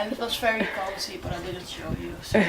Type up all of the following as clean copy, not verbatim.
And it was very cozy, but I didn't show you. So.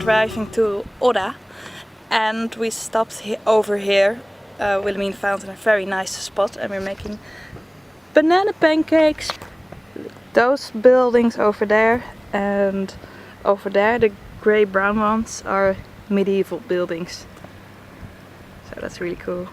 Driving to Odda, and we stopped over here, Wilhelmine found a very nice spot, and we're making banana pancakes. Those buildings over there and over there, the grey brown ones, are medieval buildings, so that's really cool.